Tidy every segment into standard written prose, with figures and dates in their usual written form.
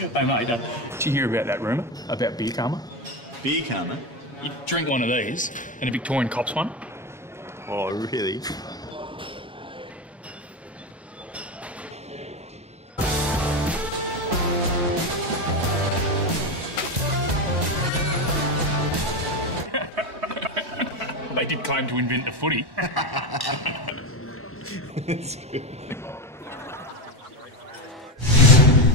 Hey mate, did you hear about that rumour about beer karma? Beer karma? You drink one of these and a Victorian cops one. Oh, really? They did claim to invent the footy.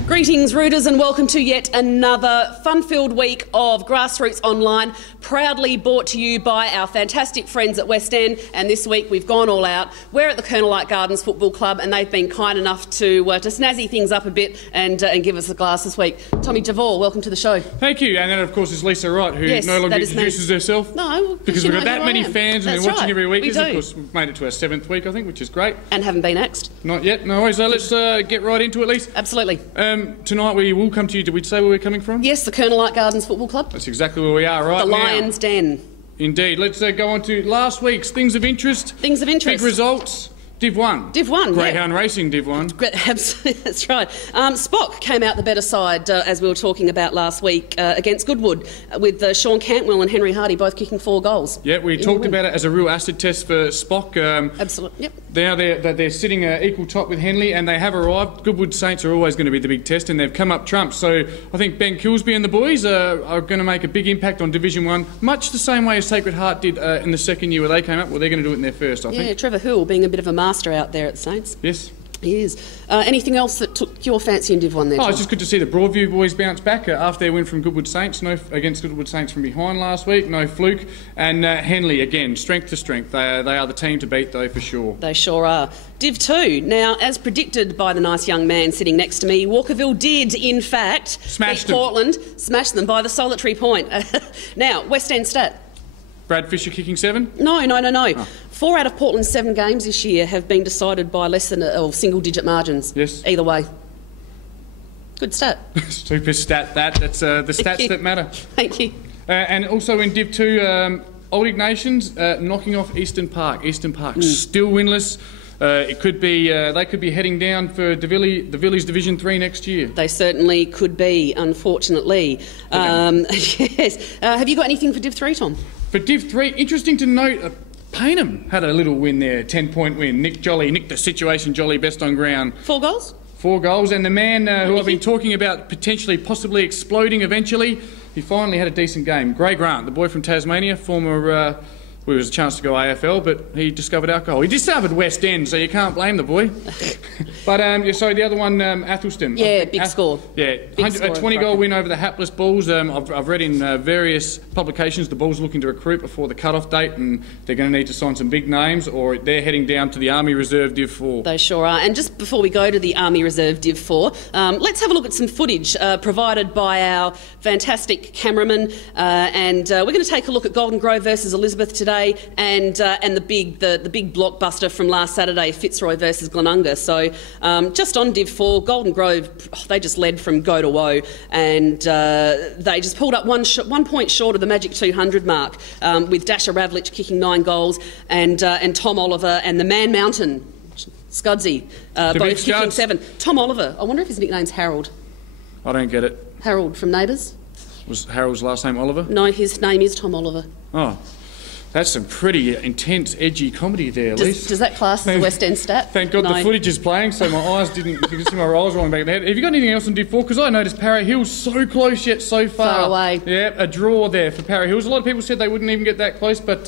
Greetings, Rooters, and welcome to yet another fun-filled week of Grassroots Online, proudly brought to you by our fantastic friends at West End. And this week we've gone all out. We're at the Colonel Light Gardens Football Club, and they've been kind enough to snazzy things up a bit and give us a glass this week. Tommy Devore, welcome to the show. Thank you. And then, of course, is Lisa Wright, who no longer introduces herself. No, because we've got that many fans and they're watching every week. We Of course, we've made it to our 7th week, I think, which is great. And haven't been axed. Not yet. No worries. So let's get right into it, Lisa. Absolutely. Tonight we will come to you. Did we say where we're coming from? Yes, the Colonel Light Gardens Football Club. That's exactly where we are right now. The Lion's Den. Indeed. Let's go on to last week's Things of Interest. Things of Interest. Big results. Div 1. Div 1, Greyhound Racing, Div 1. Absolutely, that's right. Spock came out the better side, as we were talking about last week, against Goodwood, with Sean Cantwell and Henry Hardy both kicking 4 goals. Yeah, we talked about it as a real acid test for Spock. Absolutely, yep. Now they're sitting equal top with Henley, and they have arrived. Goodwood Saints are always going to be the big test, and they've come up trumps. So I think Ben Kilsby and the boys are going to make a big impact on Division 1, much the same way as Sacred Heart did in the second year where they came up. Well, they're going to do it in their first, I think. Yeah, Trevor Hoole being a bit of a master out there at the Saints. Yes. He is. Anything else that took your fancy in Div 1 there, Tom? It's just good to see the Broadview boys bounce back after their win from Goodwood Saints. Against Goodwood Saints from behind last week, no fluke. And Henley, again, strength to strength. They are the team to beat, though, for sure. They sure are. Div 2. Now, as predicted by the nice young man sitting next to me, Walkerville did, in fact, beat Portland, smash them by the solitary point. Now, West End stat. Brad Fisher kicking 7? No. Oh. 4 out of Portland's 7 games this year have been decided by less than single-digit margins. Yes. Either way. Good stat. Super stat, that's the stats that matter. Thank you. And also in Div 2, Old Ignatians knocking off Eastern Park. Eastern Park still winless. It could be they could be heading down for the Villies Division 3 next year. They certainly could be, unfortunately. Yes. Have you got anything for Div 3, Tom? For Div 3, interesting to note, Paynham had a little win there, 10-point win. Nick the situation jolly, best on ground. 4 goals? 4 goals, and the man who I've been talking about possibly exploding eventually, he finally had a decent game. Gray Grant, the boy from Tasmania, former... It was a chance to go AFL, but he discovered alcohol. He discovered West End, so you can't blame the boy. But, sorry, the other one, Athelston. Yeah, big score. Yeah, a 20-goal win over the hapless Bulls. I've read in various publications the Bulls are looking to recruit before the cut-off date, and they're going to need to sign some big names, or they're heading down to the Army Reserve Div 4. They sure are. And just before we go to the Army Reserve Div 4, let's have a look at some footage provided by our fantastic cameraman. And we're going to take a look at Golden Grove versus Elizabeth today. And the big blockbuster from last Saturday, Fitzroy versus Glenunga. So just on Div 4, Golden Grove, they just led from go to woe, and they just pulled up 1 point short of the magic 200 mark, with Dasha Ravlich kicking 9 goals, and Tom Oliver and the Man Mountain, Scudsy, both kicking 7. Tom Oliver, I wonder if his nickname's Harold. I don't get it. Harold from Neighbours? Was Harold's last name Oliver? No, his name is Tom Oliver. Oh. That's some pretty intense, edgy comedy there, Lise. Does that class as a West End stat? Thank God the footage is playing, so my eyes didn't... You can see my eyes rolling back in the head. Have you got anything else on Div 4? Because I noticed Para Hills so close yet so far. Far away. Yeah, a draw there for Para Hills. A lot of people said they wouldn't even get that close, but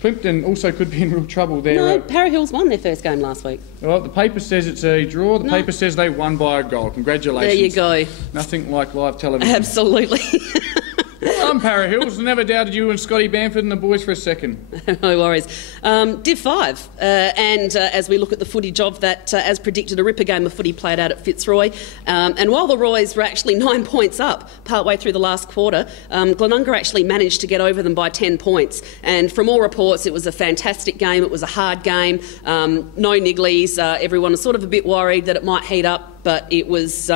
Plimpton also could be in real trouble there. No, Para Hills won their first game last week. Well, the paper says it's a draw. The paper says they won by a goal. Congratulations. There you go. Nothing like live television. Absolutely. I'm Para Hills. Never doubted you and Scotty Bamford and the boys for a second. No worries. Div 5, and as we look at the footage of that, as predicted, a ripper game of footy played out at Fitzroy. And while the Roys were actually 9 points up partway through the last quarter, Glenunga actually managed to get over them by 10 points. And from all reports, it was a fantastic game. It was a hard game. No nigglies. Everyone was sort of a bit worried that it might heat up but it was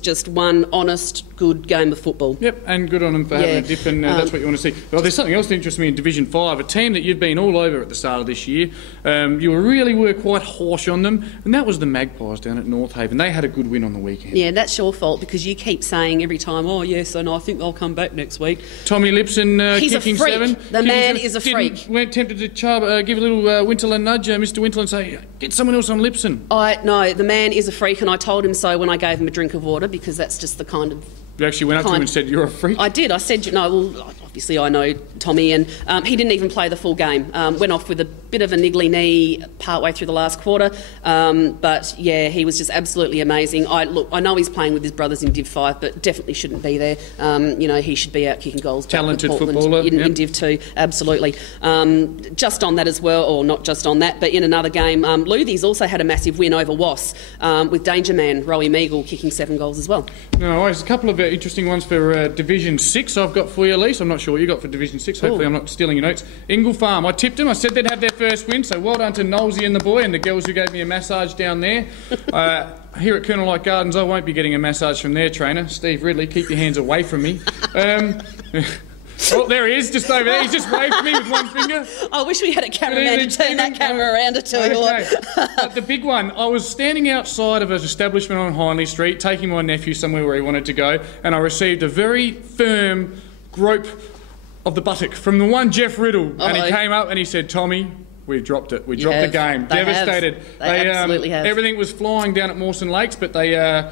just one honest, good game of football. Yep, and good on them for having a dip, and that's what you want to see. Well, there's something else that interests me in Division 5, a team that you've been all over at the start of this year. You really were quite harsh on them, and that was the Magpies down at North Haven. They had a good win on the weekend. Yeah, that's your fault, because you keep saying every time, oh yes, and I think they'll come back next week. Tommy Lipson He's kicking a freak. 7. The man is a freak. Weren't tempted to give a little Winterland nudge, Mr. Winterland, say, get someone else on Lipson. No, the man is a freak, and I told him so when I gave him a drink of water, because that's just the kind of... You actually went up to him and said, you're a freak? I did. I said, no, well, obviously I know Tommy, and he didn't even play the full game. Went off with a bit of a niggly knee partway through the last quarter. But, yeah, he was just absolutely amazing. I know he's playing with his brothers in Div 5, but definitely shouldn't be there. He should be out kicking goals. Talented footballer. In Div 2, absolutely. Just on that as well, or not just on that, but in another game, Luthies also had a massive win over Was, with Danger Man, Rowie Meagle, kicking 7 goals as well. No, there's a couple of interesting ones for Division 6 I've got for you, Elise. I'm not sure what you got for Division 6. Hopefully I'm not stealing your notes. Ingle Farm. I tipped them. I said they'd have their first win, so well done to Knowlesy and the boy and the girls who gave me a massage down there. Here at Colonel Light Gardens, I won't be getting a massage from their trainer, Steve Ridley. Keep your hands away from me. Oh, there he is, just over there. He's just waved at me with one finger. I wish we had a cameraman to turn that camera around to tell you what. But the big one, I was standing outside of an establishment on Hindley Street, taking my nephew somewhere where he wanted to go, and I received a very firm grope of the buttock from the one Jeff Riddle. And he came up and he said, Tommy, we dropped it. We dropped the game. Devastated. They absolutely have. Everything was flying down at Mawson Lakes, but they...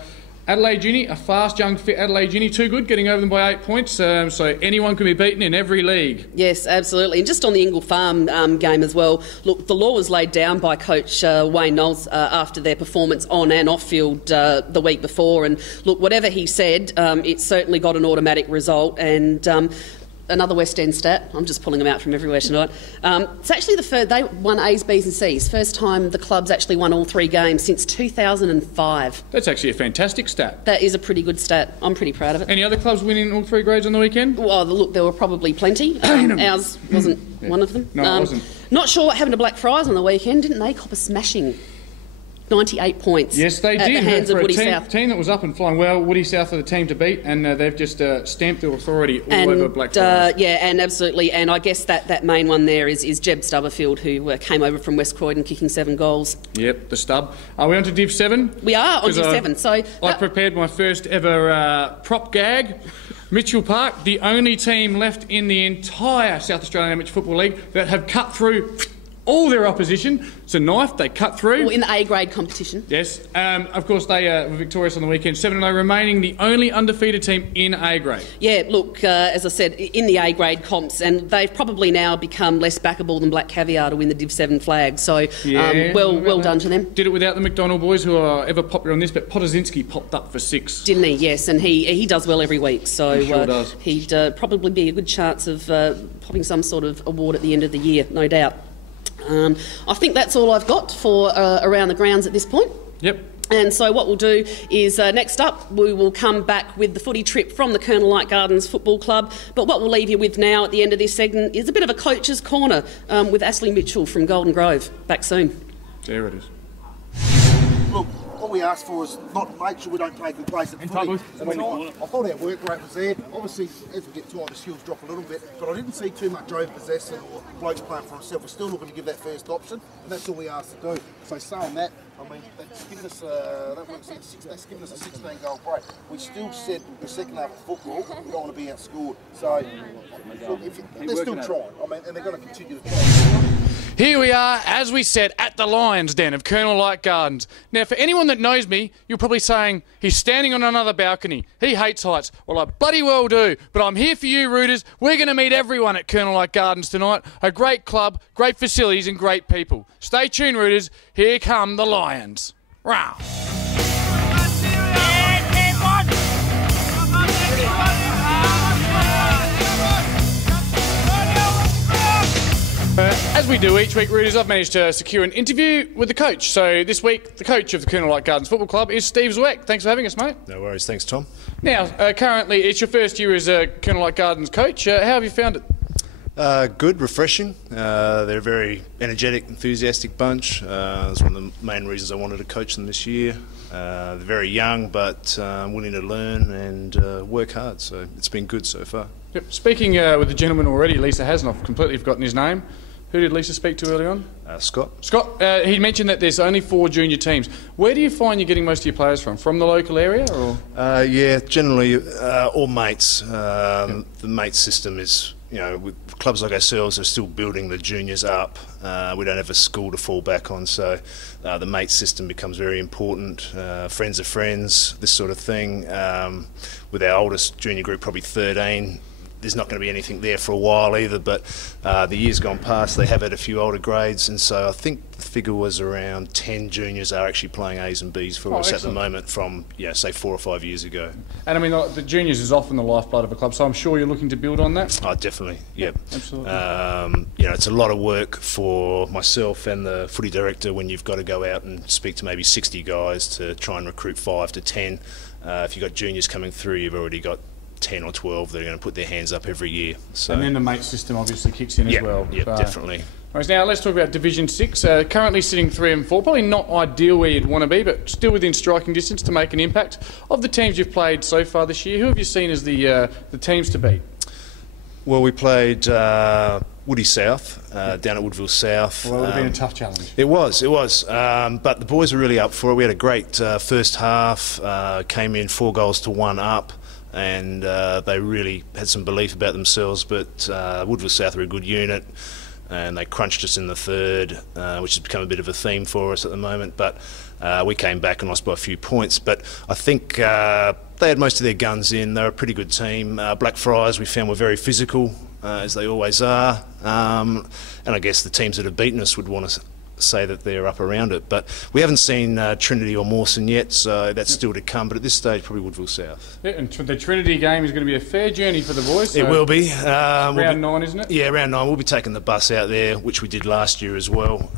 Adelaide Uni, a fast, young, fit Adelaide Uni, too good, getting over them by 8 points. So anyone can be beaten in every league. Yes, absolutely. And just on the Ingle Farm game as well, look, the law was laid down by Coach Wayne Knowles after their performance on and off field the week before. And look, whatever he said, it certainly got an automatic result. And another West End stat, I'm just pulling them out from everywhere tonight. It's actually they won A's, B's and C's. First time the club's actually won all 3 games since 2005. That's actually a fantastic stat. That is a pretty good stat. I'm pretty proud of it. Any other clubs winning all 3 grades on the weekend? Well, look, there were probably plenty. Ours wasn't one of them. No, it wasn't. Not sure what happened to Black Friars on the weekend. Didn't they cop a smashing? 98 points. Yes, they at did. The hands for of Woody a South. team that was up and flying well. Woody South are the team to beat, and they've just stamped their authority all over Black Friars. Yeah, and absolutely. And I guess that main one there is Jeb Stubberfield, who came over from West Croydon kicking 7 goals. Yep, the stub. Are we on to Div 7? We are on Div 7. So I prepared my first ever prop gag. Mitchell Park, the only team left in the entire South Australian Amateur Football League that have cut through all their opposition. It's a knife, they cut through. Well, in the A-grade competition. Yes. Of course, they were victorious on the weekend. 7-0, remaining the only undefeated team in A-grade. Yeah, look, as I said, in the A-grade comps, and they've probably now become less backable than Black Caviar to win the Div 7 flag. So, well done to them. Did it without the McDonald boys, who are ever popular on this, but Potazinski popped up for 6. Didn't he? Yes, and he does well every week. So he sure does. He'd probably be a good chance of popping some sort of award at the end of the year, no doubt. I think that's all I've got for around the grounds at this point. Yep. And so what we'll do is next up we will come back with the footy trip from the Colonel Light Gardens Football Club. But what we'll leave you with now at the end of this segment is a bit of a coach's corner with Ashley Mitchell from Golden Grove. Back soon. There it is. Look, all we ask for is not make sure we don't play good place at footy. I thought our work rate was there. Obviously, as we get tighter, the skills drop a little bit, but I didn't see too much over possession or blokes playing for himself. We're still looking to give that first option, and that's all we asked to do. So saying that, I mean, that's given us that's given us a 16-goal break. We still said the second half of football, we don't want to be outscored. So look, they're still trying. I mean, and they're going to continue to try. Here we are, as we said, at the Lion's Den of Colonel Light Gardens. Now, for anyone that knows me, you're probably saying, he's standing on another balcony. He hates heights. Well, I bloody well do. But I'm here for you, Rooters. We're going to meet everyone at Colonel Light Gardens tonight. A great club, great facilities and great people. Stay tuned, Rooters. Here come the Lions. Wow. As we do each week, Rooters, I've managed to secure an interview with the coach. So this week, the coach of the Colonel Light Gardens Football Club is Steve Zweck. Thanks for having us, mate. No worries. Thanks, Tom. Now, currently, it's your first year as a Colonel Light Gardens coach. How have you found it? Good, refreshing. They're a very energetic, enthusiastic bunch. That's one of the main reasons I wanted to coach them this year. They're very young, but willing to learn and work hard. So it's been good so far. Yep. Speaking with the gentleman already, Lisa Hassan, I've completely forgotten his name. Who did Lisa speak to early on? Scott. Scott, he mentioned that there's only 4 junior teams. Where do you find you're getting most of your players from? From the local area, or? Yeah, generally all mates. The mate system is, you know, with clubs like ourselves are still building the juniors up. We don't have a school to fall back on, so the mate system becomes very important. Friends of friends, this sort of thing. With our oldest junior group, probably 13. There's not going to be anything there for a while either, but the years gone past, they have had a few older grades, and so I think the figure was around 10 juniors are actually playing A's and B's for us excellent. At the moment from, say 4 or 5 years ago. And I mean, the juniors is often the lifeblood of a club, so I'm sure you're looking to build on that? Oh, definitely, yeah. Absolutely. It's a lot of work for myself and the footy director when you've got to go out and speak to maybe 60 guys to try and recruit 5 to 10. If you've got juniors coming through, you've already got 10 or 12 that are going to put their hands up every year. So. And then the mate system obviously kicks in as well. Yeah, definitely. Right, now let's talk about Division 6. Currently sitting 3 and 4, probably not ideal where you'd want to be, but still within striking distance to make an impact. Of the teams you've played so far this year, who have you seen as the teams to beat? Well, we played Woody South, down at Woodville South. Well, it would have been a tough challenge. It was. But the boys were really up for it. We had a great first half, came in 4 goals to 1 up. And they really had some belief about themselves, but Woodville South are a good unit, and they crunched us in the third, which has become a bit of a theme for us at the moment, but we came back and lost by a few points. But I think they had most of their guns in. They're a pretty good team. Blackfriars we found were very physical, as they always are, and I guess the teams that have beaten us would want to say that they're up around it, but we haven't seen Trinity or Mawson yet, so that's still to come, but at this stage probably Woodville South. Yeah, and the Trinity game is going to be a fair journey for the boys. So it will be. round 9, isn't it? Yeah, round 9. We'll be taking the bus out there, which we did last year as well.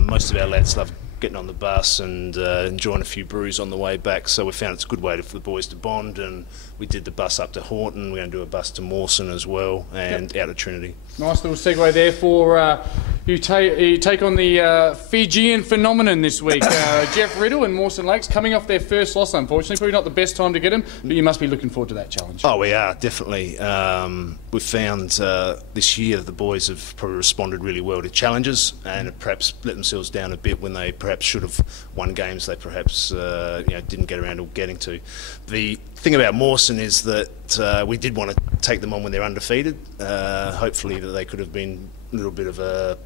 Most of our lads love getting on the bus and enjoying a few brews on the way back, so we found it's a good way for the boys to bond, and we did the bus up to Horton. We're going to do a bus to Mawson as well, and out of Trinity. Nice little segue there for you take on the Fijian phenomenon this week. Jeff Riddle and Mawson Lakes coming off their first loss, unfortunately. Probably not the best time to get them, but you must be looking forward to that challenge. Oh, we are, definitely. We've found this year the boys have probably responded really well to challenges and perhaps let themselves down a bit when they perhaps should have won games they perhaps didn't get around to getting to. The thing about Mawson is that we did want to take them on when they're undefeated. Hopefully that they could have been a little bit of a,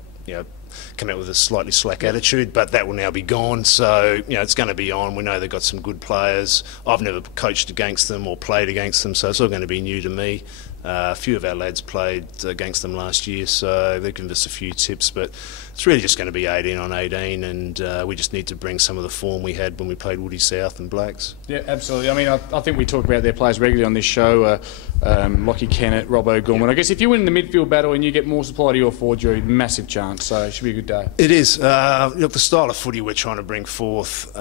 come out with a slightly slack attitude, but that will now be gone. So, it's going to be on. We know they've got some good players. I've never coached against them or played against them, so it's all going to be new to me. A few of our lads played against them last year, so they've given us a few tips, but it's really just going to be 18 on 18, and we just need to bring some of the form we had when we played Woody South and Blacks. Yeah, absolutely. I mean, I think we talk about their players regularly on this show, Lockie Kennett, Robbo Gorman. I guess if you win the midfield battle and you get more supply to your forward, you're a massive chance, so it should be a good day. It is. Look, the style of footy we're trying to bring forth,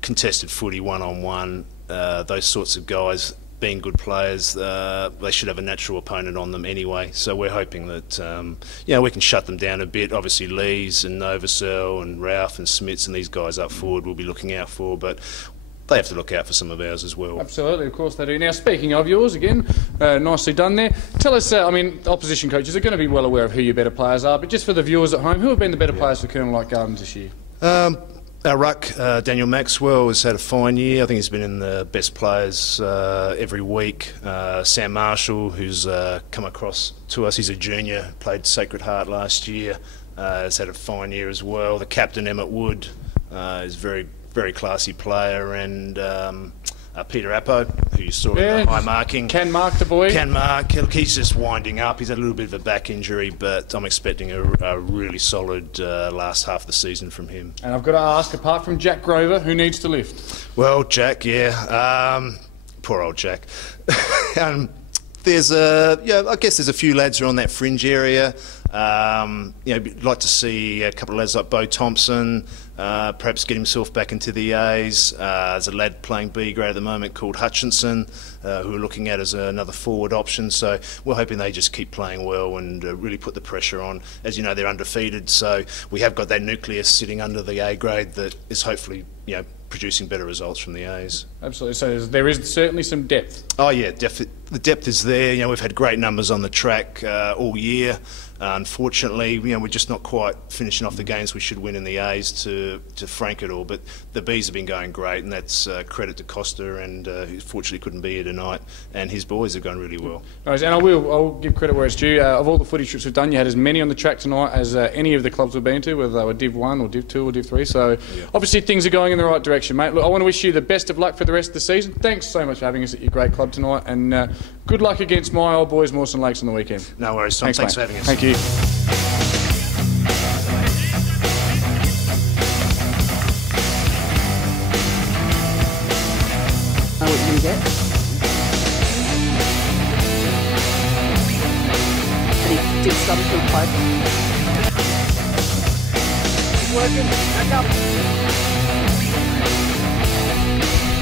contested footy, one-on-one, those sorts of guys, being good players, they should have a natural opponent on them anyway. So we're hoping that we can shut them down a bit. Obviously, Lees and Novacell and Ralph and Smits and these guys up forward we'll be looking out for, but they have to look out for some of ours as well. Absolutely, of course they do. Now, speaking of yours, again, nicely done there. Tell us, opposition coaches are going to be well aware of who your better players are, but just for the viewers at home, who have been the better players for Colonel Light Gardens this year? Our ruck, Daniel Maxwell, has had a fine year. I think he's been in the best players every week. Sam Marshall, who's come across to us, he's a junior, played Sacred Heart last year, has had a fine year as well. The captain, Emmett Wood, is a very, very classy player, and Peter Appo, who you saw in the high marking. Can mark the boy. Can mark. He's just winding up. He's had a little bit of a back injury, but I'm expecting a really solid last half of the season from him. And I've got to ask, apart from Jack Grover, who needs to lift? Well, Jack, poor old Jack. I guess there's a few lads who are on that fringe area. We'd like to see a couple of lads like Bo Thompson perhaps get himself back into the A's. There's a lad playing B grade at the moment called Hutchinson, who we're looking at as another forward option. So we're hoping they just keep playing well and really put the pressure on. As you know, they're undefeated, so we have got that nucleus sitting under the A grade that is hopefully, producing better results from the A's. Absolutely. So there is certainly some depth. Oh yeah, the depth is there. We've had great numbers on the track all year. Unfortunately, we're just not quite finishing off the games we should win in the A's to frank it all. But the B's have been going great, and that's credit to Costa, and who fortunately couldn't be here tonight. And his boys have gone really well. Nice. And I'll give credit where it's due. Of all the footy trips we've done, you had as many on the track tonight as any of the clubs we've been to, whether they were Div 1 or Div 2 or Div 3. So obviously things are going in the right direction, mate. Look, I want to wish you the best of luck for the rest of the season. Thanks so much for having us at your great club tonight, and good luck against my old boys, Mawson Lakes, on the weekend. No worries, Tom. Thanks for having us. Thank you. What you going to get? Pretty deep stuff to play. It's working. Back up.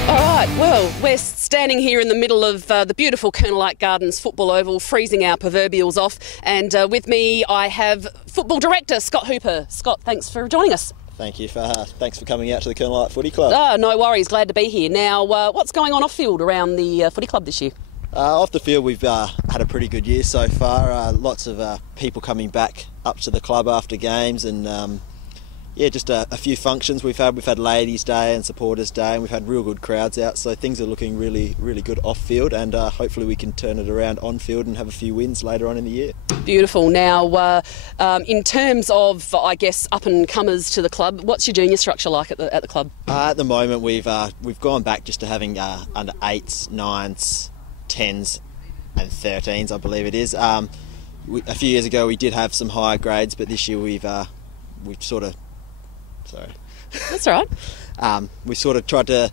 All right, well, we're standing here in the middle of the beautiful Colonelite Gardens football oval, freezing our proverbials off, and with me I have football director Scott Hooper. Scott, thanks for joining us. Thank you thanks for coming out to the Colonelite Footy Club. Oh, no worries, glad to be here. Now, what's going on off-field around the footy club this year? Off the field, we've had a pretty good year so far. Lots of people coming back up to the club after games, and just a few functions we've had. We've had Ladies' Day and Supporters' Day, and we've had real good crowds out, so things are looking really, really good off-field, and hopefully we can turn it around on-field and have a few wins later on in the year. Beautiful. Now, in terms of, I guess, up-and-comers to the club, what's your junior structure like at the club? At the moment, we've gone back just to having under 8s, 9s, 10s and 13s, I believe it is. A few years ago we did have some higher grades, but this year we've sort of... Sorry. That's all right. We sort of tried to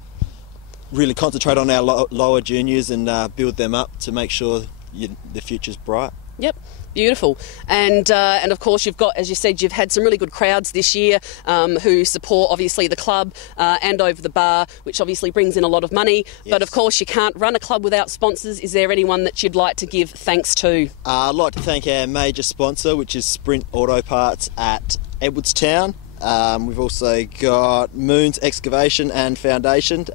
really concentrate on our lower juniors and build them up to make sure the future's bright. Yep, beautiful. And of course you've got, as you said, you've had some really good crowds this year who support obviously the club and over the bar, which obviously brings in a lot of money. Yes. But of course you can't run a club without sponsors. Is there anyone that you'd like to give thanks to? I'd like to thank our major sponsor, which is Sprint Auto Parts at Edwardstown. We've also got Moons Excavation and Foundation.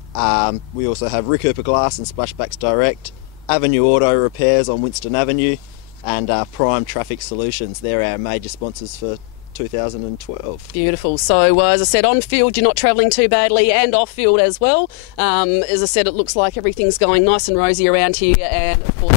We also have Rick Hooper Glass and Splashbacks Direct, Avenue Auto Repairs on Winston Avenue, and Prime Traffic Solutions. They're our major sponsors for 2012. Beautiful. So as I said, on field you're not travelling too badly, and off field as well. As I said, it looks like everything's going nice and rosy around here, and of course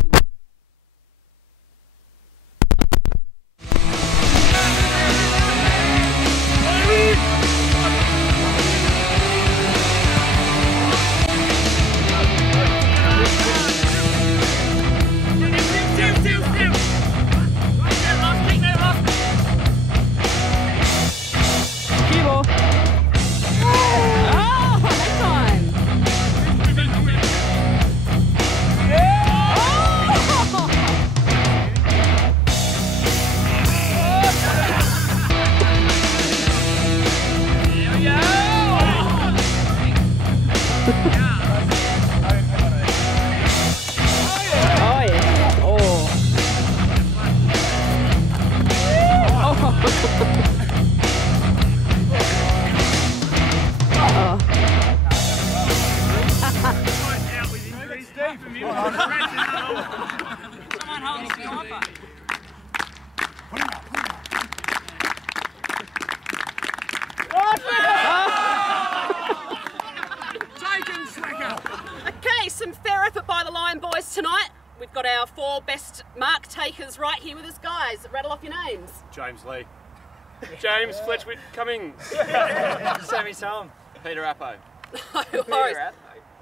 some fair effort by the Lion boys tonight. We've got our 4 best mark takers right here with us, guys. Rattle off your names. James Lee. James Fletchwood Cummings. Sammy Tom. Peter Appo. No worries.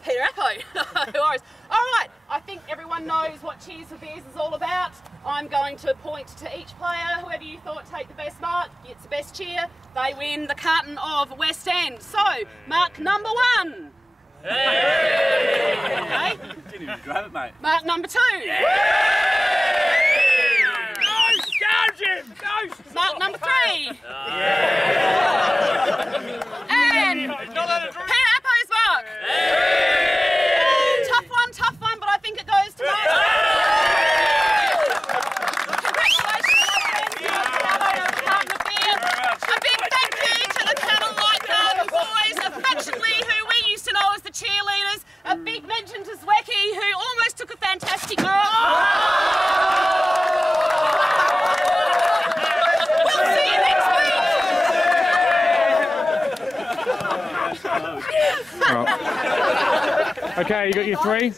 Peter Appo. No worries. All right, I think everyone knows what Cheers for Beers is all about. I'm going to point to each player. Whoever you thought take the best mark gets the best cheer. They win the carton of West End. So, mark number 1. Hey! Okay. Didn't even grab it, mate. Mark number 2. Hey! Go, Scott! Mark number 3. And Peter Appo's mark. Tough one, but I think it goes to Mark. Congratulations, my friends. A big thank you to the Cattle Light Garden boys, affectionately who we used to know as the cheerleaders. A big mention to Zwecky, who almost took a fantastic mark. We'll see you next week. Okay, you got your 3?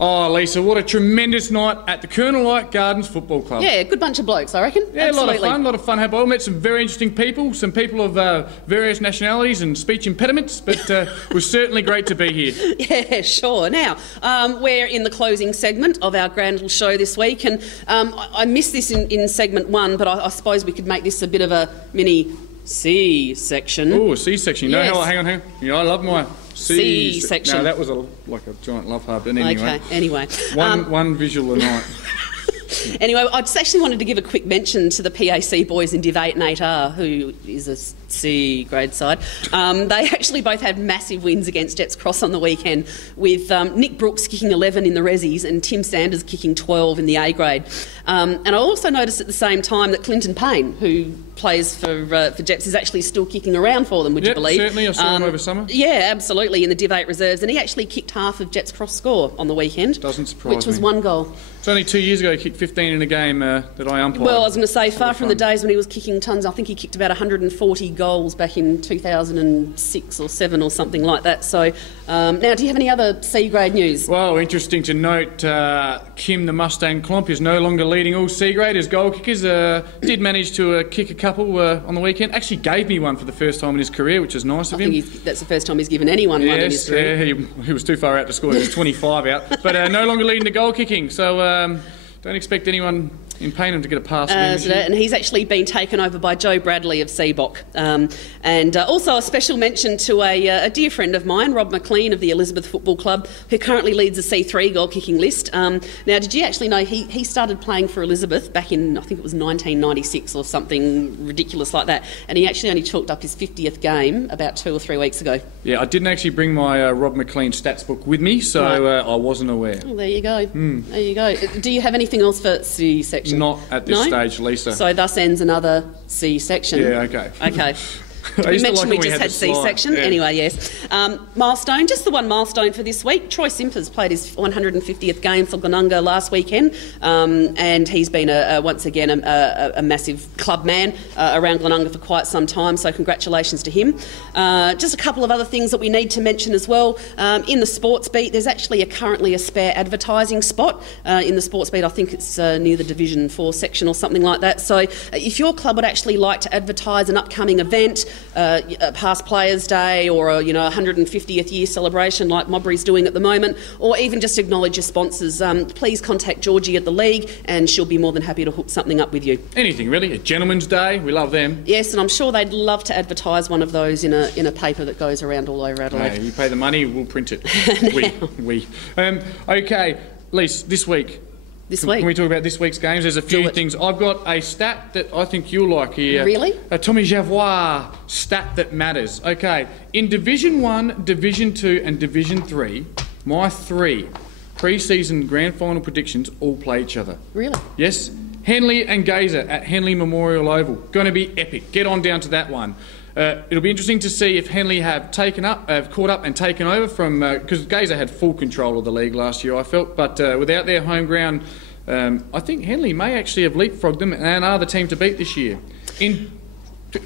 Oh, Lisa, what a tremendous night at the Colonel Light Gardens Football Club. Yeah, good bunch of blokes, I reckon. Yeah, Absolutely. a lot of fun. I met some very interesting people, some people of various nationalities and speech impediments, but it was certainly great to be here. Yeah, sure. Now, we're in the closing segment of our grand little show this week, and I missed this in segment 1, but I suppose we could make this a bit of a mini C section. Oh, a C section. You know Yes. how, hang on. You know, I love my C section. No, that was like a giant love heart, but anyway. Okay, anyway. One visual a night. Anyway, I just actually wanted to give a quick mention to the PAC boys in Div 8 and 8R, who is a C grade side. They actually both had massive wins against Jets Cross on the weekend, with Nick Brooks kicking 11 in the Resis and Tim Sanders kicking 12 in the A grade. And I also noticed at the same time that Clinton Payne, who plays for Jets, is actually still kicking around for them, would you believe? Certainly. I saw him over summer. Yeah, absolutely, in the Div 8 reserves. And he actually kicked half of Jets Cross score on the weekend. Doesn't surprise Which was me. 1 goal. It's only 2 years ago he kicked 15 in a game that I umpired. Well, I was going to say, far from the days when he was kicking tons. I think he kicked about 140 goals back in 2006 or 7 or something like that. So, now, do you have any other C-grade news? Well, interesting to note, Kim the Mustang Clomp is no longer leading all C-grade as goal kickers. Did manage to kick a couple on the weekend. Actually gave me one for the first time in his career, which is nice of him. I think that's the first time he's given anyone one in his career. Yeah, he was too far out to score. He was 25 out. But no longer leading the goal kicking. So don't expect anyone in Payneham to get a pass again this year. And he's actually been taken over by Joe Bradley of Seabock. And also a special mention to a dear friend of mine, Rob McLean of the Elizabeth Football Club, who currently leads the C3 goal kicking list. Now, did you actually know he started playing for Elizabeth back in, I think it was 1996 or something ridiculous like that, and he actually only chalked up his 50th game about 2 or 3 weeks ago. Yeah, I didn't actually bring my Rob McLean stats book with me, so I wasn't aware. Well, there you go. There you go. Do you have anything else for C section? Not at this stage, Lisa. So thus ends another C section. Yeah, okay. Okay. Did we mention we just had C-section? Yeah. Anyway, yes. Milestone, just the one milestone for this week. Troy Simpers played his 150th game for Glenunga last weekend, and he's been, once again, a massive club man around Glenunga for quite some time, so congratulations to him. Just a couple of other things that we need to mention as well. In the sports beat, there's actually currently a spare advertising spot in the sports beat. I think it's near the Division 4 section or something like that. So if your club would actually like to advertise an upcoming event, past Players' Day or a 150th year celebration like Mobbery's doing at the moment, or even just acknowledge your sponsors, please contact Georgie at the League and she'll be more than happy to hook something up with you. Anything really. A Gentleman's Day, we love them. Yes, and I'm sure they'd love to advertise one of those in a paper that goes around all over Adelaide. Hey, you pay the money, we'll print it. we. Okay, Lise, this week. Can we talk about this week's games? There's a few things. I've got a stat that I think you'll like here. Really? A Tommy Javois stat that matters. Okay, in Division 1, Division 2 and Division 3, my 3 pre-season grand final predictions all play each other. Really? Yes. Henley and Gazer at Henley Memorial Oval. Going to be epic. Get on down to that one. It'll be interesting to see if Henley have caught up and taken over from, because Gazer had full control of the league last year, I felt, but without their home ground, I think Henley may actually have leapfrogged them and are the team to beat this year.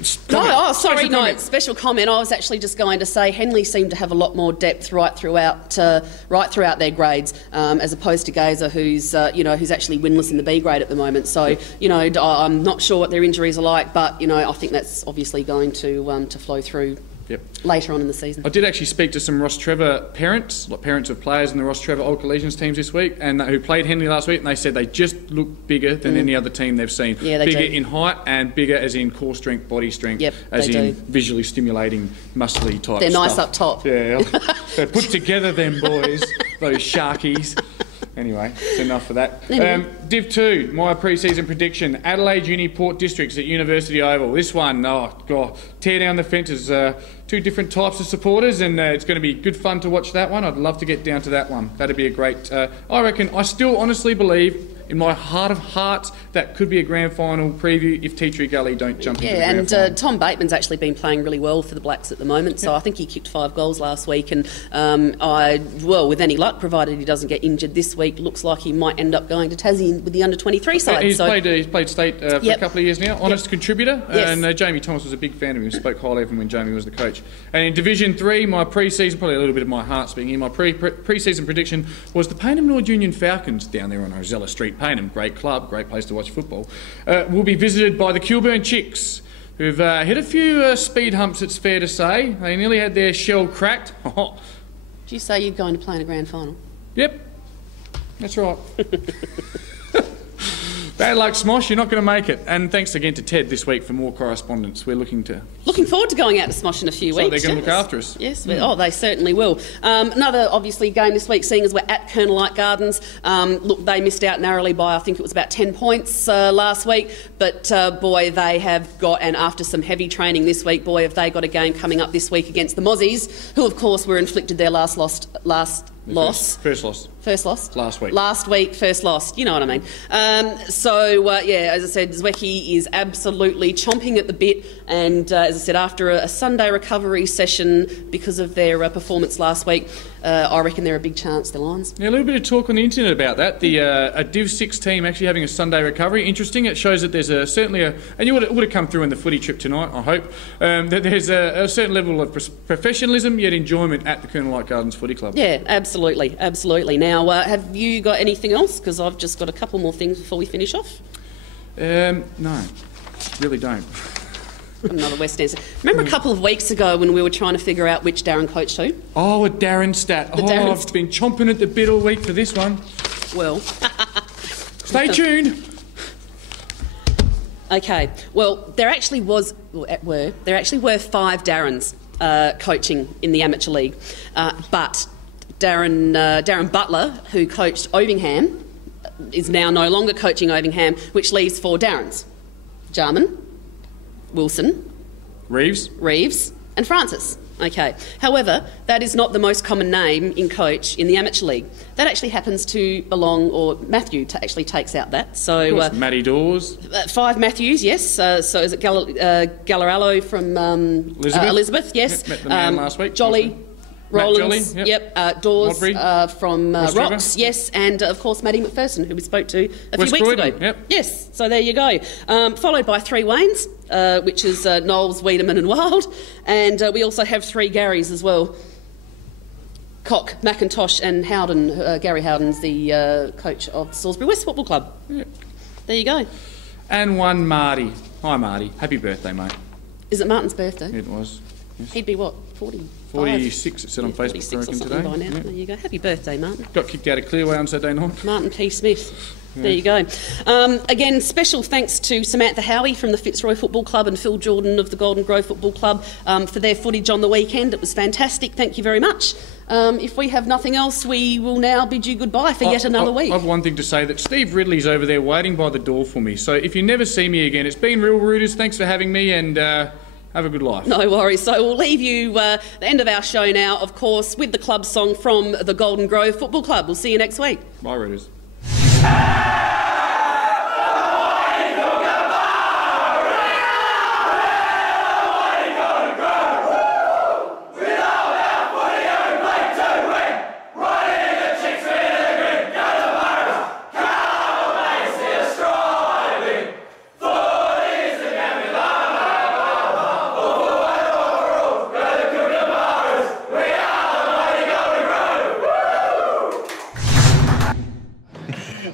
Special comment. I was actually just going to say Henley seemed to have a lot more depth right throughout their grades, as opposed to Gazer, who's actually winless in the B grade at the moment. So I'm not sure what their injuries are like, but I think that's obviously going to flow through. Yep. Later on in the season. I did actually speak to some Ross Trevor parents, like parents of players in the Ross Trevor Old Collegians teams this week, and who played Henley last week, and they said they just look bigger than any other team they've seen. Yeah, they bigger do. in height and bigger as in core strength, body strength, as in visually stimulating, muscly type They're stuff. nice up top. Yeah. They put together them boys, those Sharkies. Anyway, it's enough for that. Anyway. Div 2, my pre-season prediction. Adelaide Uni Port Districts at University Oval. This one, oh God, tear down the fences. Two different types of supporters, and it's going to be good fun to watch that one. I'd love to get down to that one. That'd be a great... I reckon, I still honestly believe, in my heart of hearts, that could be a grand final preview if Tea Tree Gully don't jump into the grand final. And Tom Bateman's actually been playing really well for the Blacks at the moment, so I think he kicked 5 goals last week, and with any luck, provided he doesn't get injured this week, looks like he might end up going to Tassie with the under-23 side. He's played state for a couple of years now, honest contributor, Yes. and Jamie Thomas was a big fan of him, spoke highly of him when Jamie was the coach. And in Division 3, my pre-season, probably a little bit of my heart speaking here, my pre-season prediction was the Payneham North Union Falcons down there on Rosella Street, Payneham, great club, great place to watch football, will be visited by the Kilburn Chicks, who've hit a few speed humps, it's fair to say. They nearly had their shell cracked. Did you say you're going to play in a grand final? Yep, that's right. Bad luck, Smosh, you're not going to make it. And thanks again to Ted this week for more correspondence. We're looking forward to going out to Smosh in a few weeks. They're going to look after us. Yes, they certainly will. Another, obviously, game this week, seeing as we're at Colonel Light Gardens. Look, they missed out narrowly by, I think it was about 10 points last week. But, boy, they have got, and after some heavy training this week, boy, have they got a game coming up this week against the Mozzies, who, of course, were inflicted their last loss. First loss. First loss? Last week. Last week, first loss. You know what I mean. As I said, Zwecki is absolutely chomping at the bit. And as I said, after a Sunday recovery session because of their performance last week, I reckon they're a big chance, the Lions. Yeah, a little bit of talk on the internet about that. A Div 6 team actually having a Sunday recovery. Interesting. It shows that there's certainly and it would have come through in the footy trip tonight, I hope, that there's a certain level of professionalism yet enjoyment at the Colonel Light Gardens Footy Club. Yeah, absolutely. Now, have you got anything else? Because I've just got a couple more things before we finish off. No, really don't. Another West End. Remember a couple of weeks ago when we were trying to figure out which Darren coached who? Oh, a Darren stat. I've been chomping at the bit all week for this one. Well. Stay tuned. Okay. Well, there actually were 5 Darrens coaching in the amateur league, but Darren Butler, who coached Ovingham, is now no longer coaching Ovingham, which leaves 4 Darrens: Jarman, Wilson, Reeves, and Francis. Okay. However, that is not the most common name in coach in the amateur league. That actually happens to belong, or Matthew actually takes out that. So Matty Dawes. 5 Matthews, yes. So is it Gallarello from Elizabeth? Yes. Met the man last week. Jolly. Rollins, Jolly, yep. Dawes Modbury, from Rocks, yes, and of course Maddie McPherson, who we spoke to a few weeks ago. Yep. Yes, so there you go. Followed by 3 Waynes, which is Knowles, Wiedemann and Wild, and we also have 3 Garys as well. Cock, McIntosh and Howden. Gary Howden's the coach of Salisbury West Football Club. Yep. There you go. And 1 Marty. Hi Marty, happy birthday mate. Is it Martin's birthday? It was. Yes. He'd be what, 46, it said on Facebook, 46 or today. by now. There you go. Happy birthday, Martin. Got kicked out of Clearway on Saturday night. Martin P. Smith. There you go. Again, special thanks to Samantha Howie from the Fitzroy Football Club and Phil Jordan of the Golden Grove Football Club for their footage on the weekend. It was fantastic. Thank you very much. If we have nothing else, we will now bid you goodbye for yet another week. I have one thing to say, that Steve Ridley's over there waiting by the door for me. So if you never see me again, it's been real, Rooters. Thanks for having me, and have a good life. No worries. So we'll leave you the end of our show now, of course, with the club song from the Golden Grove Football Club. We'll see you next week. Bye, Rooters.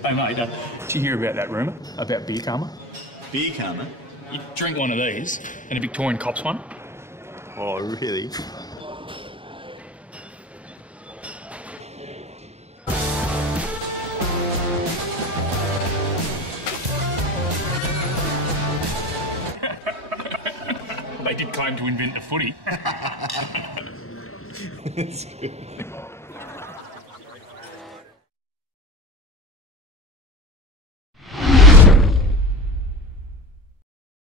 Hey mate, did you hear about that rumour about beer karma? Beer karma? You drink one of these and a Victorian cops one. Oh, really? They did claim to invent the footy.